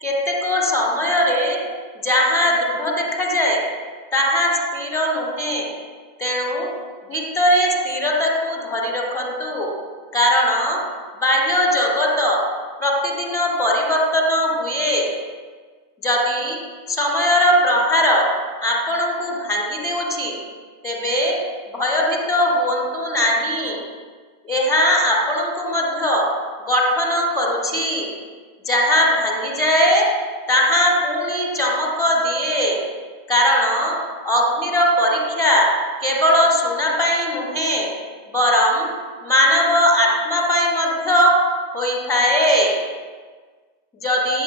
କେତେକ ସମୟରେ ଯାହା ଦୃଢ଼ ଦେଖାଯାଏ ତାହା ସ୍ଥିର ନୁହେଁ। ତେଣୁ ଭିତରେ ସ୍ଥିରତାକୁ ଧରି ରଖନ୍ତୁ, କାରଣ ବାହ୍ୟ ଜଗତ ପ୍ରତିଦିନ ପରିବର୍ତ୍ତନ ହୁଏ। ଯଦି ସମୟର ପ୍ରହାର ଆପଣଙ୍କୁ ଭାଙ୍ଗି ଦେଉଛି, ତେବେ ଭୟଭୀତ ହୁଅନ୍ତୁ ନାହିଁ। ଏହା ଆପଣଙ୍କୁ ମଧ୍ୟ ଗଠନ କରୁଛି। ଯାହା ଭାଙ୍ଗିଯାଏ ତାହା ପୁଣି ଚମକ ଦିଏ, କାରଣ ଅଗ୍ନିର ପରୀକ୍ଷା କେବଳ ସୁନା ପାଇଁ ନୁହେଁ, ବରଂ ମାନବ ଆତ୍ମା ପାଇଁ ମଧ୍ୟ ହୋଇଥାଏ। ଯଦି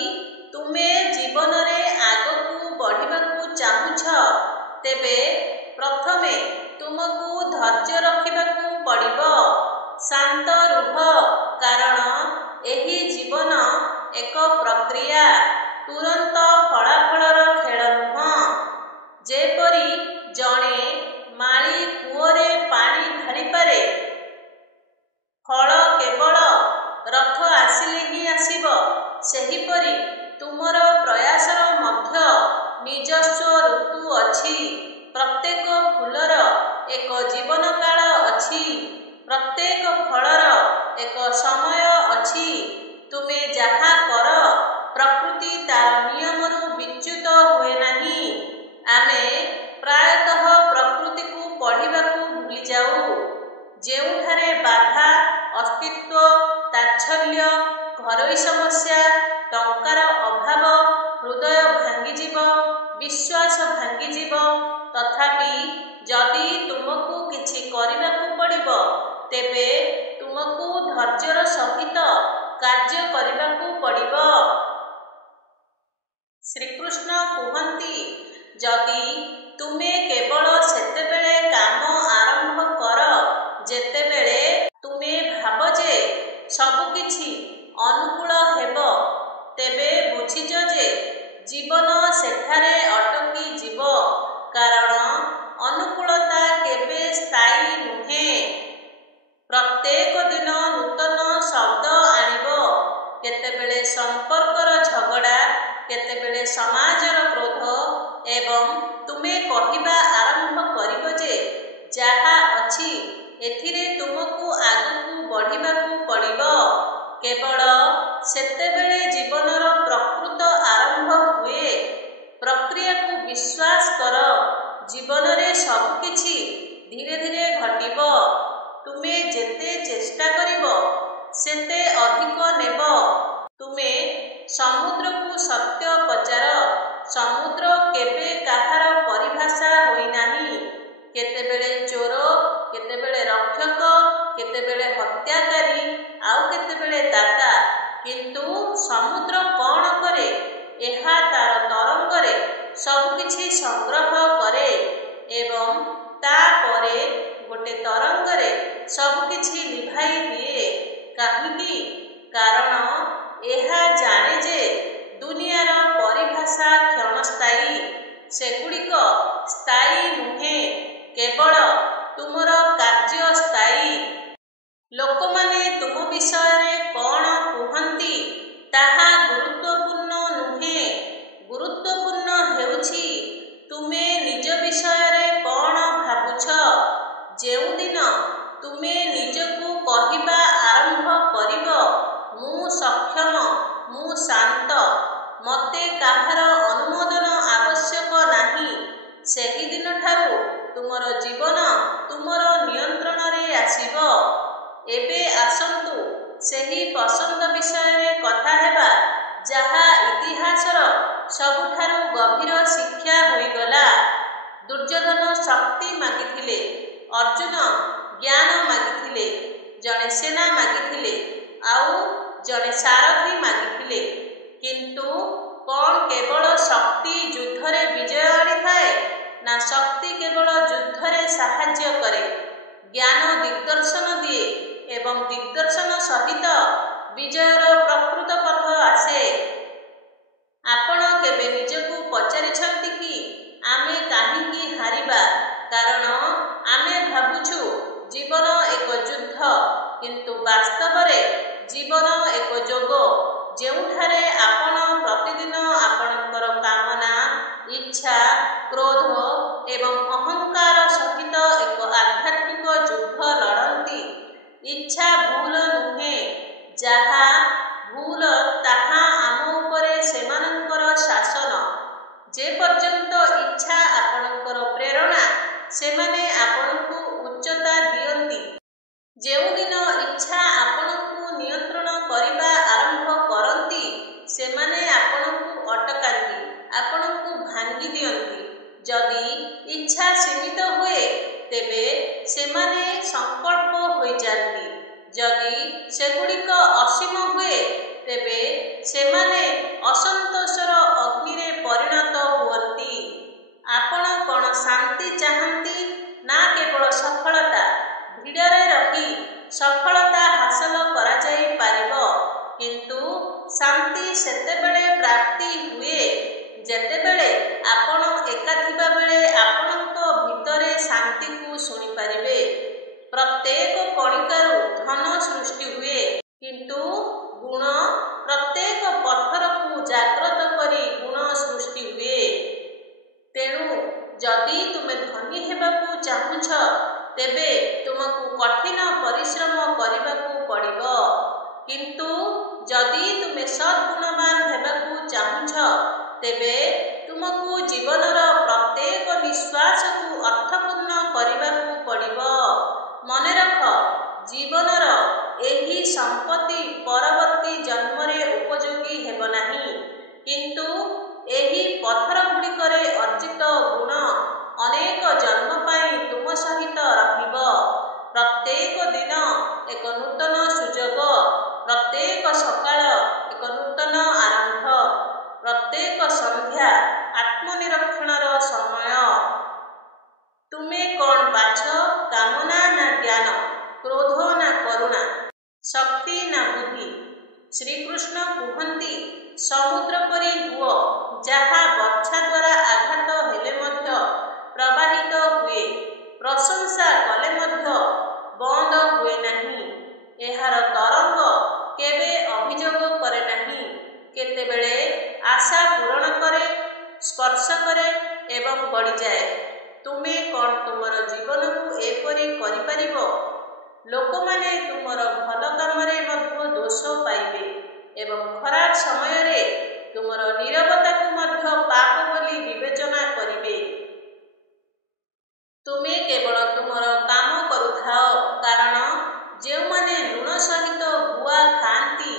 ତୁମେ ଜୀବନରେ ଆଗକୁ ବଢ଼ିବାକୁ ଚାହୁଁଛ, ତେବେ ପ୍ରଥମେ ତୁମକୁ ଧୈର୍ଯ୍ୟ ରଖିବାକୁ ପଡ଼ିବ। ଶାନ୍ତ ରୁହ, କାରଣ ଏହି ଜୀବନ ଏକ ପ୍ରକ୍ରିୟା, ତୁରନ୍ତ ଫଳାଫଳର ଖେଳ ନୁହଁ। ଯେପରି ଜଣେ ମାଳି କୂଅରେ ପାଣି ଢାଳିପାରେ, ଫଳ କେବଳ ରଥ ଆସିଲେ ହିଁ ଆସିବ, ସେହିପରି ତୁମର ପ୍ରୟାସର ମଧ୍ୟ ନିଜସ୍ୱ ଋତୁ ଅଛି। ପ୍ରତ୍ୟେକ ଫୁଲର ଏକ ଜୀବନକାଳ ଅଛି, ପ୍ରତ୍ୟେକ ଫଳର ଏକ ସମୟ ଅଛି। ତୁମେ ଯାହା କର, ପ୍ରକୃତି ତାର ନିୟମରୁ ବିଚ୍ୟୁତ ହୁଏ ନାହିଁ। ଆମେ ପ୍ରାୟତଃ ପ୍ରକୃତିକୁ ପଢ଼ିବାକୁ ଭୁଲିଯାଉ। ଯେଉଁଠାରେ ବାଧା, ଅସ୍ତିତ୍ୱ, ତାଚ୍ଛଲ୍ୟ, ଘରୋଇ ସମସ୍ୟା, ଟଙ୍କାର ଅଭାବ, ହୃଦୟ ଭାଙ୍ଗିଯିବ, ବିଶ୍ୱାସ ଭାଙ୍ଗିଯିବ। ତଥାପି ଯଦି ତୁମକୁ କିଛି କରିବାକୁ ପଡ଼ିବ, ତେବେ ତୁମକୁ ଧୈର୍ଯ୍ୟର ସହିତ କାର୍ଯ୍ୟ କରିବାକୁ ପଡ଼ିବ। ଶ୍ରୀକୃଷ୍ଣ କୁହନ୍ତି, ଯଦି ତୁମେ କେବଳ ସେତେବେଳେ କାମ ଆରମ୍ଭ କର ଯେତେବେଳେ ତୁମେ ଭାବ ଯେ ସବୁକିଛି ଅନୁକୂଳ ହେବ, ତେବେ ବୁଝିଛ ଯେ ଜୀବନ ସେଠାରେ ଅଟକି ଯିବ, କାରଣ ଅନୁକୂଳତା କେବେ ସ୍ଥାୟୀ ନୁହେଁ। ପ୍ରତ୍ୟେକ ଦିନ ନୂତନ ଶବ୍ଦ ଆଣିବ। କେତେବେଳେ ସମ୍ପର୍କର ଝଗଡ଼ା, କେତେବେଳେ ସମାଜର କ୍ରୋଧ, ଏବଂ ତୁମେ କହିବା ଆରମ୍ଭ କରିବ ଯେ ଯାହା ଅଛି ଏଥିରେ ତୁମକୁ ଆଗକୁ ବଢ଼ିବାକୁ ପଡ଼ିବ। କେବଳ ସେତେବେଳେ ଜୀବନର ପ୍ରକୃତ ଆରମ୍ଭ ହୁଏ। ପ୍ରକ୍ରିୟାକୁ ବିଶ୍ୱାସ କର। ଜୀବନରେ ସବୁକିଛି ଧୀରେ ଧୀରେ ଘଟିବ। ତୁମେ ଯେତେ ଚେଷ୍ଟା କରିବ, ସେତେ ଅଧିକ ନେବ। ତୁମେ ସମୁଦ୍ରକୁ ସତ୍ୟ ପଚାର, ସମୁଦ୍ର କେବେ କାହାର ପରିଭାଷା ହୋଇନାହିଁ। କେତେବେଳେ ଚୋର, କେତେବେଳେ ରକ୍ଷକ, କେତେବେଳେ ହତ୍ୟାକାରୀ, ଆଉ କେତେବେଳେ ଦାତା। କିନ୍ତୁ ସମୁଦ୍ର କ'ଣ କରେ? ଏହା ତାର ତରଙ୍ଗରେ ସବୁକିଛି ସଂଗ୍ରହ କରେ ଏବଂ ତାପରେ ଗୋଟେ ତରଙ୍ଗରେ ସବୁକିଛି ଲିଭାଇ ଦିଏ। କାହିଁକି? କାରଣ ଏହା ଜାଣେ ଯେ ଦୁନିଆର ପରିଭାଷା କ୍ଷଣସ୍ଥାୟୀ। ସେଗୁଡ଼ିକ ସ୍ଥାୟୀ ନୁହେଁ, କେବଳ ତୁମର କାର୍ଯ୍ୟ ସ୍ଥାୟୀ। ଲୋକମାନେ ତୁମ ବିଷୟରେ କ'ଣ କୁହନ୍ତି ତାହା ଗୁରୁତ୍ୱପୂର୍ଣ୍ଣ ନୁହେଁ। ଗୁରୁତ୍ୱପୂର୍ଣ୍ଣ ହେଉଛି ତୁମେ ନିଜ ବିଷୟରେ କ'ଣ ଭାବୁଛ। ଯେଉଁଦିନ ତୁମେ ନିଜକୁ କହିବା ଆରମ୍ଭ କରିବ, ମୁଁ ସକ୍ଷମ, ମୁଁ ଶାନ୍ତ, ମୋତେ କାହାର ଅନୁମୋଦନ ଆବଶ୍ୟକ ନାହିଁ, ସେହିଦିନଠାରୁ ତୁମର ଜୀବନ ତୁମର ନିୟନ୍ତ୍ରଣରେ ଆସିବ। ଏବେ ଆସନ୍ତୁ ସେହି ପସନ୍ଦ ବିଷୟରେ କଥା ହେବା, ଯାହା ଇତିହାସର ସବୁଠାରୁ ଗଭୀର ଶିକ୍ଷା ହୋଇଗଲା। ଦୁର୍ଯ୍ୟୋଧନ ଶକ୍ତି ମାଗିଥିଲେ, ଅର୍ଜୁନ ଜ୍ଞାନ ମାଗିଥିଲେ, ଜଣେ ସେନା ମାଗିଥିଲେ, ଆଉ ଜଣେ ସାରଥୀ ମାଗିଥିଲେ। କିନ୍ତୁ କ'ଣ କେବଳ ଶକ୍ତି ଯୁଦ୍ଧରେ ବିଜୟ ଆଣିଥାଏ? ନା, ଶକ୍ତି କେବଳ ଯୁଦ୍ଧରେ ସାହାଯ୍ୟ କରେ। ଜ୍ଞାନ ଦିଗ୍ଦର୍ଶନ ଦିଏ ଏବଂ ଦିଗ୍ଦର୍ଶନ ସହିତ ବିଜୟର ପ୍ରକୃତ ପଥ ଆସେ। ଆପଣ କେବେ ନିଜକୁ ପଚାରିଛନ୍ତି କି, ଆମେ କାହିଁକି ହାରିବା? କାରଣ ଆମେ ଭାବୁଛୁ ଜୀବନ ଏକ ଯୁଦ୍ଧ, କିନ୍ତୁ ବାସ୍ତବରେ ଜୀବନ ଏକ ଯୋଗ, ଯେଉଁଠାରେ ଆପଣ ପ୍ରତିଦିନ ଇଚ୍ଛା ଭୁଲ ନୁହେଁ। ଯାହା ଭୁଲ ତାହା ଆମ ଉପରେ ସେମାନଙ୍କର ଶାସନ। ଯେ ପର୍ଯ୍ୟନ୍ତ ଇଚ୍ଛା ଆପଣଙ୍କର ପ୍ରେରଣା, ସେମାନେ ଆପଣଙ୍କୁ ଉଚ୍ଚତା ଦିଅନ୍ତି। ଯେଉଁଦିନ ଇଚ୍ଛା ଆପଣଙ୍କୁ ନିୟନ୍ତ୍ରଣ କରିବା ଆରମ୍ଭ କରନ୍ତି, ସେମାନେ ଆପଣଙ୍କୁ ଅଟକାନ୍ତି, ଆପଣଙ୍କୁ ଭାଙ୍ଗି ଦିଅନ୍ତି। ଯଦି ଇଚ୍ଛା ସୀମିତ ହୁଏ, ତେବେ ସେମାନେ ସଂକଳ୍ପ ହୋଇଯାନ୍ତି। ଯଦି ସେଗୁଡ଼ିକ ଅସୀମ ହୁଏ, ତେବେ ସେମାନେ ଅସନ୍ତୋଷର ଅଗ୍ନିରେ ପରିଣତ ହୁଅନ୍ତି। ଆପଣ କ'ଣ ଶାନ୍ତି ଚାହାନ୍ତି, ନା କେବଳ ସଫଳତା? ଭିଡ଼ରେ ରହି ସଫଳତା ହାସଲ କରାଯାଇପାରିବ, କିନ୍ତୁ ଶାନ୍ତି ସେତେବେଳେ ପ୍ରାପ୍ତି ହୁଏ ଯେତେବେଳେ ଆପଣ ଏକା ଥିବା ବେଳେ ଆପଣଙ୍କ ଭିତରେ ଶାନ୍ତିକୁ ଶୁଣିପାରିବେ। ପ୍ରତ୍ୟେକ କଣିକାରୁ ଧନ ସୃଷ୍ଟି ହୁଏ, କିନ୍ତୁ ଗୁଣ ପ୍ରତ୍ୟେକ ପଥରକୁ ଜାଗ୍ରତ କରି ଗୁଣ ସୃଷ୍ଟି ହୁଏ। ତେଣୁ ଯଦି ତୁମେ ଧନୀ ହେବାକୁ ଚାହୁଁଛ, ତେବେ ତୁମକୁ କଠିନ ପରିଶ୍ରମ କରିବାକୁ ପଡ଼ିବ। କିନ୍ତୁ ଯଦି ତୁମେ ସଦ୍‌ଗୁଣବାନ ହେବାକୁ ଚାହୁଁଛ, ତେବେ ତୁମକୁ ଜୀବନର ପ୍ରତ୍ୟେକ ନିଶ୍ୱାସକୁ ଅର୍ଥପୂର୍ଣ୍ଣ କରିବାକୁ ପଡ଼ିବ। ମନେ ରଖ, ଜୀବନର ଏହି ସମ୍ପତ୍ତି ପରବର୍ତ୍ତୀ ଜନ୍ମରେ ଉପଯୋଗୀ ହେବ ନାହିଁ, କିନ୍ତୁ ଏହି ପଥରଗୁଡ଼ିକରେ ଅର୍ଜିତ ଗୁଣ ଅନେକ ଜନ୍ମ ପାଇଁ ତୁମ ସହିତ ରହିବ। ପ୍ରତ୍ୟେକ ଦିନ ଏକ ନୂତନ ସୁଯୋଗ, ପ୍ରତ୍ୟେକ ସକାଳ ଏକ ନୂତନ ଆରମ୍ଭ, ପ୍ରତ୍ୟେକ ସନ୍ଧ୍ୟା ଆତ୍ମନିରୀକ୍ଷଣର ସମୟ। ତୁମେ କ'ଣ ବାଛ, କାମନା ନା ଜ୍ଞାନ, କ୍ରୋଧ ନା କରୁଣା, ଶକ୍ତି ନା ବୁଦ୍ଧି? ଶ୍ରୀକୃଷ୍ଣ କୁହନ୍ତି, ସମୁଦ୍ର ପରି ହୁଅ, ଯାହା ବର୍ଚ୍ଛା ଦ୍ୱାରା ଆଘାତ ହେଲେ ମଧ୍ୟ ପ୍ରବାହିତ ହୁଏ, ପ୍ରଶଂସା କଲେ ମଧ୍ୟ ବନ୍ଦ ହୁଏ ନାହିଁ। ଏହାର ତରଙ୍ଗ କେବେ ଅଭିଯୋଗ କରେ ନାହିଁ। କେତେବେଳେ ଆଶା ପୂରଣ କରେ, ସ୍ପର୍ଶ କରେ ଏବଂ ବଢ଼ିଯାଏ। ତୁମେ କ'ଣ ତୁମର ଜୀବନକୁ ଏପରି କରିପାରିବ? ଲୋକମାନେ ତୁମର ଭଲ କାମରେ ମଧ୍ୟ ଦୋଷ ପାଇବେ ଏବଂ ଖରାପ ସମୟରେ ତୁମର ନୀରବତାକୁ ମଧ୍ୟ ପାପ ବୋଲି ବିବେଚନା କରିବେ। ତୁମେ କେବଳ ତୁମର କାମ କରୁଥାଅ, କାରଣ ଯେଉଁମାନେ ଲୁଣ ସହିତ ଗୁଆ ଖାଆନ୍ତି,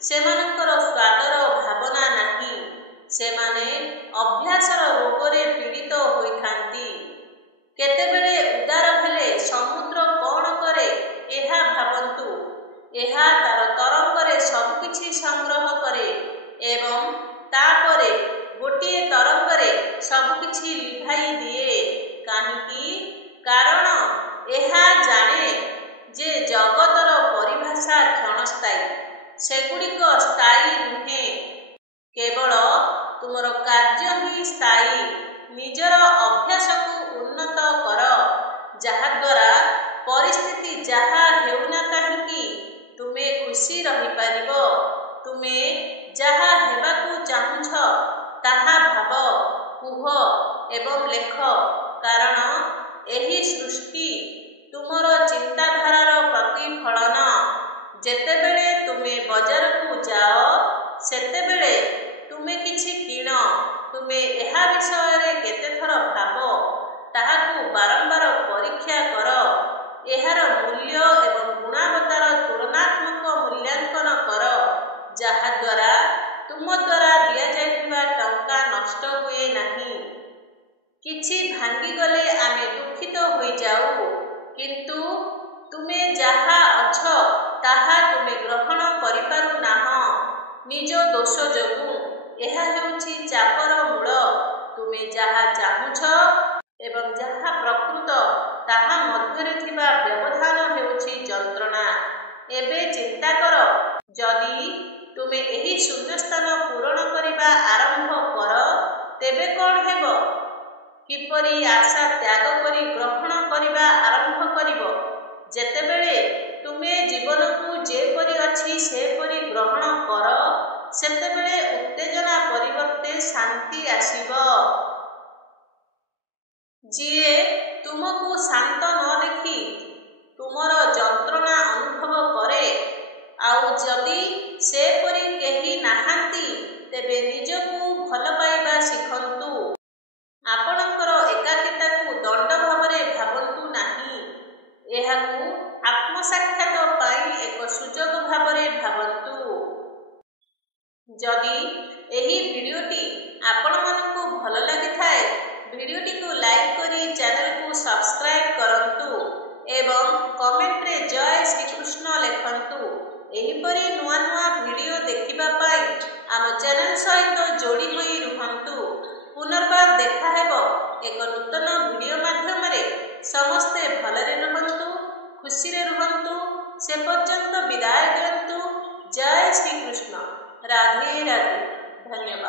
ସେମାନଙ୍କର ସ୍ୱାଦର ଭାବନା ନାହିଁ। ସେମାନେ ଅଭ୍ୟାସର ରୋଗରେ ପୀଡ଼ିତ ହୋଇଥାନ୍ତି। କେତେବେଳେ ଉଦାର ହେଲେ ସମୁଦ୍ର କ'ଣ କରେ, ଏହା ଭାବନ୍ତୁ। ଏହା ତା'ର ତରଙ୍ଗରେ ସବୁକିଛି ସଂଗ୍ରହ କରେ ଏବଂ ତା'ପରେ ଗୋଟିଏ ତରଙ୍ଗରେ ସବୁକିଛି ଲିଭାଇ ଦିଏ। କାହିଁକି? କାରଣ ଏହା ଜାଣେ ଯେ ଜଗତର ପରିଭାଷା କ୍ଷଣସ୍ଥାୟୀ, ସେଗୁଡ଼ିକ ସ୍ଥାୟୀ ନୁହେଁ। କେବଳ ତୁମର କାର୍ଯ୍ୟ ହିଁ ସ୍ଥାୟୀ। ନିଜର ଅଭ୍ୟାସକୁ ଉନ୍ନତ କର, ଯାହାଦ୍ୱାରା ପରିସ୍ଥିତି ଯାହା ହେଉନା କାହିଁକି, ତୁମେ ଖୁସି ରହିପାରିବ। ତୁମେ ଯାହା ହେବାକୁ ଚାହୁଁଛ, ତାହା ଭାବ, କୁହ ଏବଂ ଲେଖ, କାରଣ ଏହି ସୃଷ୍ଟି ତୁମର ଚିନ୍ତାଧାରାର ପ୍ରତିଫଳନ। ଯେତେବେଳେ ତୁମେ ବଜାରକୁ ଯାଅ, ସେତେବେଳେ ତୁମେ କିଛି କିଣ, ତୁମେ ଏହା ବିଷୟରେ କେତେଥର ଭାବ, ତାହାକୁ ବାରମ୍ବାର ପରୀକ୍ଷା କର। ଏହାର ମୂଲ୍ୟ ଏବଂ ଗୁଣବତ୍ତାର ତୁଳନାତ୍ମକ ମୂଲ୍ୟାଙ୍କନ କର, ଯାହାଦ୍ୱାରା ତୁମ ଦ୍ୱାରା ଦିଆଯାଇଥିବା ଟଙ୍କା ନଷ୍ଟ ହୁଏ ନାହିଁ। କିଛି ଭାଙ୍ଗିଗଲେ ଆମେ ଦୁଃଖିତ ହୋଇଯାଉ, କିନ୍ତୁ ତୁମେ ଯାହା ଅଛ, ତାହା ତୁମେ ଗ୍ରହଣ କରିପାରୁନାହଁ ନିଜ ଦୋଷ ଯୋଗୁଁ। ଏହା ହେଉଛି ଚାପର ମୂଳ। ତୁମେ ଯାହା ଚାହୁଁଛ ଏବଂ ଯାହା ପ୍ରକୃତ, ତାହା ମଧ୍ୟରେ ଥିବା ବ୍ୟବଧାନ ହେଉଛି ଯନ୍ତ୍ରଣା। ଏବେ ଚିନ୍ତା କର, ଯଦି ତୁମେ ଏହି ଶୂନ୍ୟସ୍ଥାନ ପୂରଣ କରିବା ଆରମ୍ଭ କର, ତେବେ କ'ଣ ହେବ? କିପରି ଆଶା ତ୍ୟାଗ କରି ଗ୍ରହଣ କରିବା ଆରମ୍ଭ କରିବ? ଯେତେବେଳେ ତୁମେ ଜୀବନକୁ ଯେପରି ଅଛି ସେପରି ଗ୍ରହଣ କର, ସେତେବେଳେ ଉତ୍ତେଜନା ପରିବର୍ତ୍ତେ ଶାନ୍ତି ଆସିବ। ଯିଏ ତୁମକୁ ଶାନ୍ତ ନ ଦେଖି ତୁମର ଯନ୍ତ୍ରଣା ଅନୁଭବ ଅନୁଭବ କରେ। ଆଉ ଯଦି ସେପରି କେହି ନାହାନ୍ତି ତେବେ ନିଜକୁ ଭଲ ପାଇବା ଶିଖନ୍ତୁ। ଆପଣଙ୍କର ଏକାକିତାକୁ ଦଣ୍ଡ ଭାବରେ ଭାବନ୍ତୁ ନାହିଁ। ଏହାକୁ ଆତ୍ମସାକ୍ଷାତ ପାଇଁ ଏକ ସୁଯୋଗ ଭାବରେ ଭାବନ୍ତୁ। ଯଦି ଏହି ଭିଡ଼ିଓଟି ଆପଣମାନଙ୍କୁ ଭଲ ଲାଗିଥାଏ, ଭିଡ଼ିଓଟିକୁ ଲାଇକ୍ କରି ଚ୍ୟାନେଲକୁ ସବସ୍କ୍ରାଇବ୍ କରନ୍ତୁ ଏବଂ କମେଣ୍ଟରେ ଜୟ ଶ୍ରୀକୃଷ୍ଣ ଲେଖନ୍ତୁ। ଏହିପରି ନୂଆ ନୂଆ ଭିଡ଼ିଓ ଦେଖିବା ପାଇଁ ଆମ ଚ୍ୟାନେଲ ସହିତ ଯୋଡ଼ି ହୋଇ ରୁହନ୍ତୁ। ପୁନର୍ବାର ଦେଖା ହେବ ଏକ ନୂତନ ଭିଡ଼ିଓ ମାଧ୍ୟମରେ। ସମସ୍ତେ ଭଲରେ ରୁହନ୍ତୁ, ଖୁସିରେ ରୁହନ୍ତୁ। ସେ ପର୍ଯ୍ୟନ୍ତ ବିଦାୟ ଦିଅନ୍ତୁ। ଜୟ ଶ୍ରୀକୃଷ୍ଣ। ରାଧେ ରାଧେ। ଧନ୍ୟବାଦ।